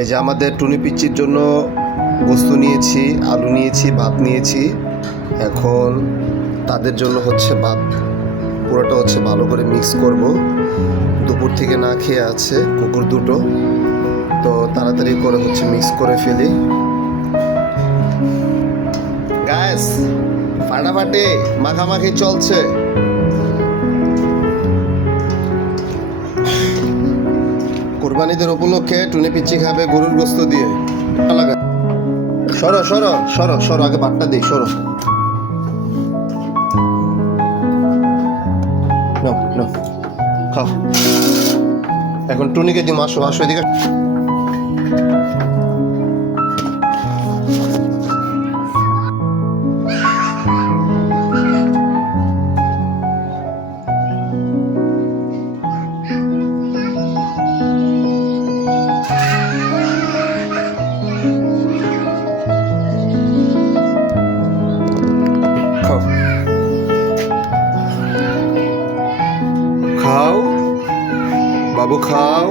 এই যে আমাদের টুনি পিচ্চির জন্য গোস্ত নিয়েছি, আলু নিয়েছি, ভাত নিয়েছি। এখন তাদের জন্য হচ্ছে ভাত পুরোটা হচ্ছে ভালো করে মিক্স করব। দুপুর থেকে না খেয়ে আছে কুকুর দুটো, তো তাড়াতাড়ি করে হচ্ছে মিক্স করে ফেলি। গ্যাস ফাটাফাটি মাখামাখি চলছে। কোরবানিদের উপলক্ষে টুনি পিচ্চি খাবে গরুর গোস্ত দিয়ে। সরো সরো সরো সরো, আগে বাটটা দিই, সরো। খাও। এখন টুনিকে দিই, আসো আসো এদিকে। খাও খাও বাবু, খাও।